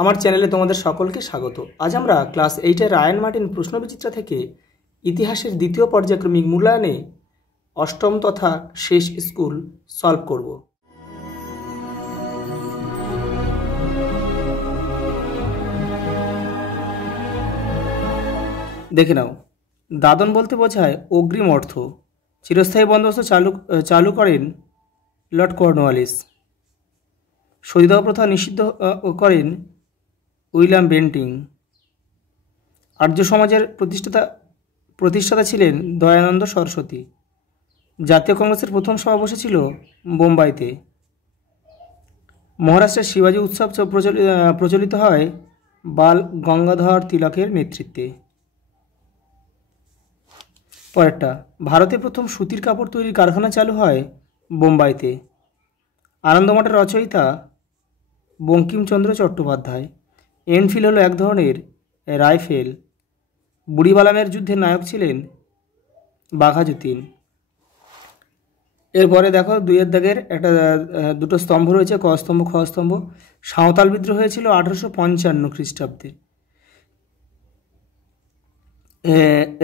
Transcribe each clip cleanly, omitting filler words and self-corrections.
আমার চ্যানেলে তোমাদের সকলকে স্বাগত। আজ আমরা ক্লাস 8-এর রায়ান মার্টিন প্রশ্নবিচিত্রা থেকে ইতিহাসের দ্বিতীয় পর্যায়ক্রমিক মূল্যায়নে অষ্টম তথা শেষ স্কুল সলভ করব। দেখে নাও, দাদন বলতে বোঝায় অগ্রিম অর্থ। চিরস্থায়ী বন্দোবস্ত চালু করেন লর্ড কর্নওয়ালিস। সতীদাহ প্রথা নিষিদ্ধ করেন উইলিয়াম বেন্টিং। আর্য সমাজের প্রতিষ্ঠাতা ছিলেন দয়ানন্দ সরস্বতী। জাতীয় কংগ্রেসের প্রথম সভা বসেছিল বোম্বাইতে। মহারাষ্ট্রের শিবাজী উৎসব প্রচলিত হয় বাল গঙ্গাধর তিলকের নেতৃত্বে। পরেরটা, ভারতে প্রথম সুতির কাপড় তৈরির কারখানা চালু হয় বোম্বাইতে। আনন্দমঠের রচয়িতা বঙ্কিমচন্দ্র চট্টোপাধ্যায়। এনফিল্ড হলো এক ধরনের রাইফেল। বুড়িবালামের যুদ্ধের নায়ক ছিলেন বাঘা যতীন। এরপরে দেখো, দুইয়ের দাগের দুটো স্তম্ভ রয়েছে, ক স্তম্ভ খ স্তম্ভ। সাঁওতাল বিদ্রোহ হয়েছিল 1855 খ্রিস্টাব্দে।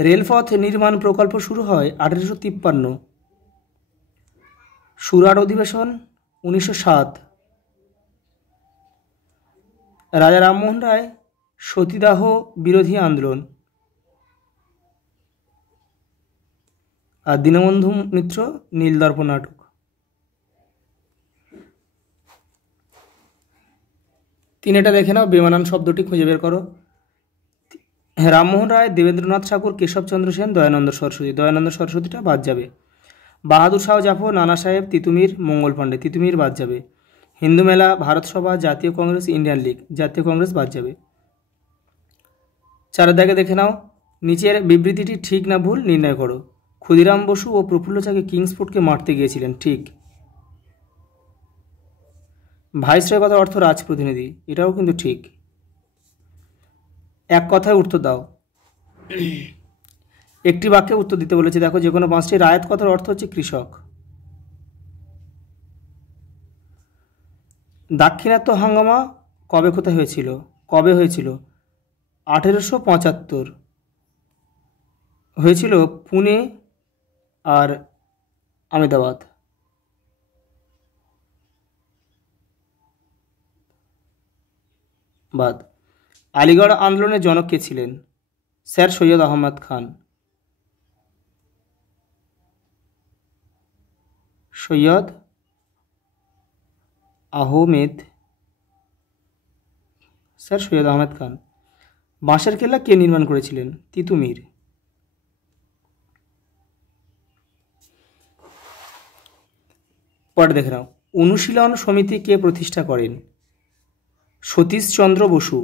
রেলপথ নির্মাণ প্রকল্প শুরু হয় 1853। সুরাট অধিবেশন 1907। রাজা রামমোহন রায় সতীদাহ বিরোধী আন্দোলন। আর দীনবন্ধু মিত্র নীলদর্প নাটক। তিনটা দেখে নাও, বেমানান শব্দটি খুঁজে বের করো। রামমোহন রায়, দেবেন্দ্রনাথ ঠাকুর, কেশবচন্দ্র সেন, দয়ানন্দ সরস্বতী। দয়ানন্দ সরস্বতীটা বাদ যাবে। বাহাদুর শাহ জাফর, নানা সাহেব, তিতুমির, মঙ্গল পাণ্ডে। তিতুমির বাদ যাবে। হিন্দু মেলা, ভারত সভা, জাতীয় কংগ্রেস, ইন্ডিয়ান লীগ। জাতীয় কংগ্রেস বাদ যাবে। চারের দাগে দেখে নাও, নিচের বিবৃতিটি ঠিক না ভুল নির্ণয় করো। ক্ষুদিরাম বসু ও প্রফুল্ল চাকি কিংসফোর্ডকে মারতে গিয়েছিলেন, ঠিক। ভাইসরয় কথার অর্থ রাজপ্রতিনিধি, এটাও কিন্তু ঠিক। এক কথায় উত্তর দাও। একটি বাক্যে উত্তর দিতে বলেছে, দেখো যে কোনো পাঁচটি। রায়ত কথার অর্থ হচ্ছে কৃষক। দাক্ষিণাত্য হাঙ্গামা কোথায় হয়েছিল? কবে হয়েছিল? 1875 হয়েছিল পুনে আর আহমেদাবাদ। বাদ। আলিগড় আন্দোলনের জনক কে ছিলেন? স্যার সৈয়দ আহমদ খান। সৈয়দ আহমেদ, স্যার সৈয়দ আহমেদ খান। বাঁশের কেল্লা কে নির্মাণ করেছিলেন? তিতুমির। পরে দেখে নাও, অনুশীলন সমিতি কে প্রতিষ্ঠা করেন? সতীশচন্দ্র বসু।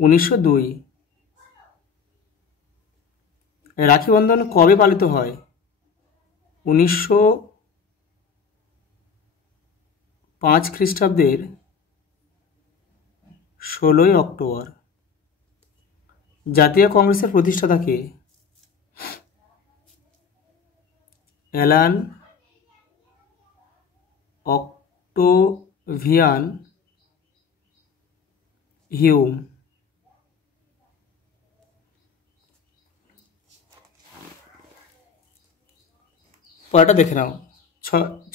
উনিশশো 2। রাখি বন্ধন কবে পালিত হয়? 1905 খ্রিস্টাব্দের 16 অক্টোবর। জাতীয় কংগ্রেসের প্রতিষ্ঠাতা কে? Alan Octavian Hume. পরেরটা দেখে নাও,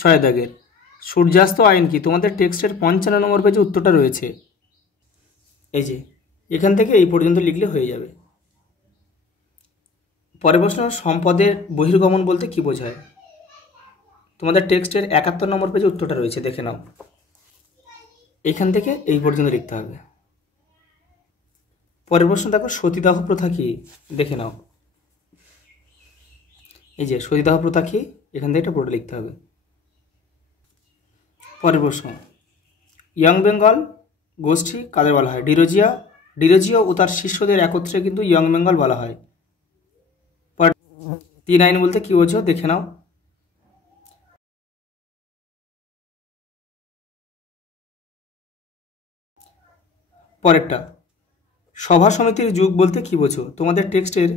ছয় দাগের সূর্যাস্ত আইন কি? তোমাদের টেক্সটের 55 নম্বর পেজে উত্তরটা রয়েছে। এই যে এখান থেকে এই পর্যন্ত লিখলে হয়ে যাবে। পরের প্রশ্ন, সম্পদের বহির্গমন বলতে কি বোঝায়? তোমাদের টেক্সটের 71 নম্বর পেজে উত্তরটা রয়েছে, দেখে নাও। এখান থেকে এই পর্যন্ত লিখতে হবে। পরের প্রশ্ন দেখো, সতীদাহ প্রথা কি? দেখে নাও। এই যে সতীদাহ প্রথা কি, এখান থেকে এটা পুরোটা লিখতে হবে। পরের প্রশ্ন, ইয়ং বেঙ্গল গোষ্ঠী কাদের বলা হয়? ডিরোজিও ও তার শিষ্যদের একত্রে কিন্তু ইয়ং বেঙ্গল বলা হয়। 3 আইন বলতে কি বোঝো? দেখে নাও। পরেরটা, সভা সমিতির যুগ বলতে কি বোঝো? তোমাদের টেক্সটের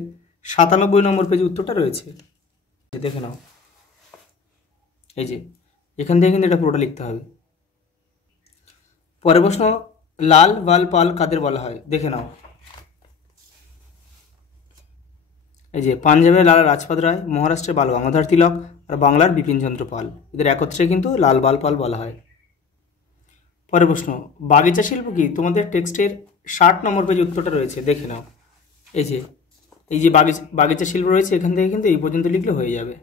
97 নম্বর পেজে উত্তরটা রয়েছে, দেখে নাও। এই যে এখান থেকে কিন্তু এটা পুরোটা লিখতে হবে। পরের প্রশ্ন, লাল বাল পাল কাদের বলা হয়? দেখে নাও। এই যে পাঞ্জাবে লালা রাজপথ রায়, মহারাষ্ট্রে বাল গঙ্গাধর তিলক, আর বাংলার বিপিনচন্দ্র পাল, এদের একত্রে কিন্তু লাল বাল পাল বলা হয়। পরের প্রশ্ন, বাগিচা শিল্প কি? তোমাদের টেক্সটের 60 নম্বর পেজে উত্তরটা রয়েছে, দেখে নাও। এই যে বাগিচা শিল্প রয়েছে, এখান থেকে কিন্তু এই পর্যন্ত লিখলে হয়ে যাবে।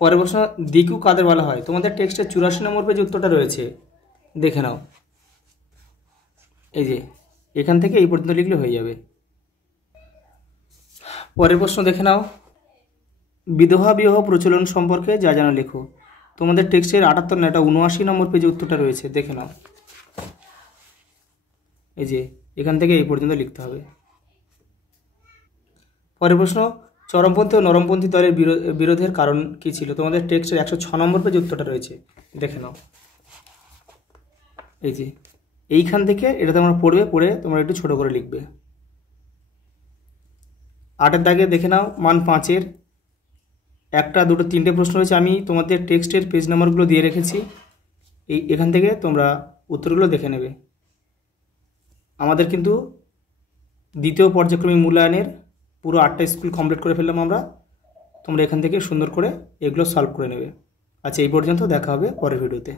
পরের প্রশ্ন, দিকু কাদের বলা হয়? তোমাদের টেক্সটের 84 নম্বর পেজে উত্তরটা রয়েছে, দেখে নাও। এই যে এখান থেকে এই পর্যন্ত লিখলে হয়ে যাবে। পরের প্রশ্ন দেখে নাও, বিধবা বিবাহ প্রচলন সম্পর্কে যা জানা লেখো। তোমাদের টেক্সটের 78 না, এটা 79 নম্বর পেজে উত্তরটা রয়েছে, দেখে নাও। এই যে এখান থেকে এই পর্যন্ত লিখতে হবে। পরের প্রশ্ন, চরমপন্থী ও নরমপন্থী দলের বিরোধের কারণ কি ছিল? তোমাদের টেক্সটের 106 নম্বর পেজে উত্তরটা রয়েছে, দেখে নাও। এই যে এইখান থেকে এটা তোমরা পড়ে তোমরা একটু ছোট করে লিখবে। 8-এর দাগে দেখে নাও, মান 5-এর 1টা 2টো 3টে প্রশ্ন রয়েছে। আমি তোমাদের টেক্সটের পেজ নাম্বারগুলো দিয়ে রেখেছি, এখান থেকে তোমরা উত্তরগুলো দেখে নেবে। আমাদের কিন্তু দ্বিতীয় পর্যায়ক্রমিক মূল্যায়নের পুরো 8টা স্কুল কমপ্লিট করে ফেললাম আমরা। তোমরা এখান থেকে সুন্দর করে এগুলো সলভ করে নেবে। আচ্ছা, এই পর্যন্ত, দেখা হবে পরের ভিডিওতে।